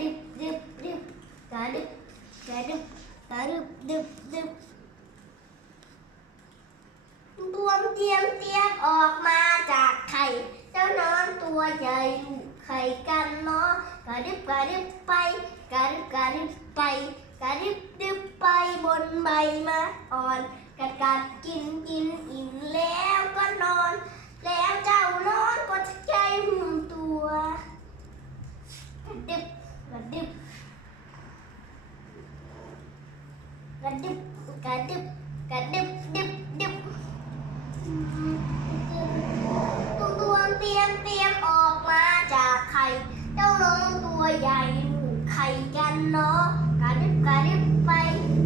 ดิบดิบดิบกระดิบกระดิบกระดิบดิบดิบรวมเตียมเตียมออกมาจากไข่ เจ้านอนตัวใหญ่ลูกไข่กันเนาะกระดิบกระดิบไปกระดิบกระดิบไปกระดิบดิบไปบนใบม้อ่อนกัดกัดกินกินอิ่มแล้วก็นอน แล้วเจ้านอนก็ใจหุ่มตัวกระดิบกระดิบ กระดิบกระดิบกระดิบดิบดิบตัวตัวเตรียมเตรียมออกมาจากไข่เจ้าน้องตัวใหญ่ลูกไข่กันเนาะกระดิบกระดิบไป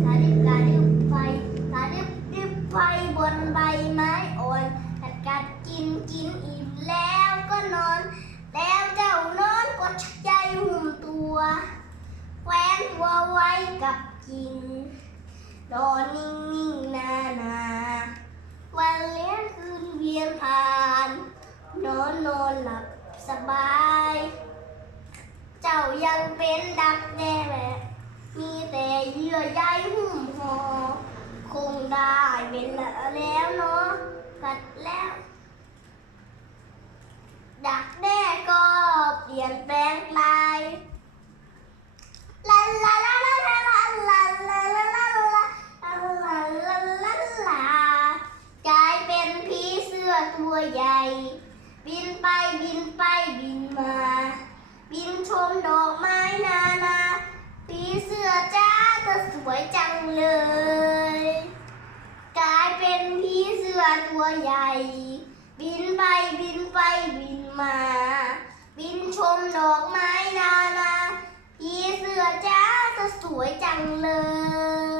กระดิบกระดิบไปกระดิบดิบไปบนใบไม้อ่อนกัดกัดกินกินอิ่มแล้วก็นอน แล้วเจ้านอนก็ชักใจหุ่มตัวแขวนตัวไว้กับกิ่ง นอนนิ่งนิ่งๆนานาวันเลี้ยงคืนเวียนผ่านนอนนอนหลับสบาย เจ้ายังเป็นดักแด้แหละมีแต่เยื่อใยหุ้มห่อคงได้เวลาแล้วเนาะกัดแล้ว ตัวใหญ่ บินไปบินไปบินมา บินชมดอกไม้นานาผีเสื้อจ้าเธอสวยจังเลย กลายเป็นผีเสื้อตัวใหญ่ บินไปบินไปบินมา บินชมดอกไม้นานาผีเสื้อจ้าเธอสวยจังเลย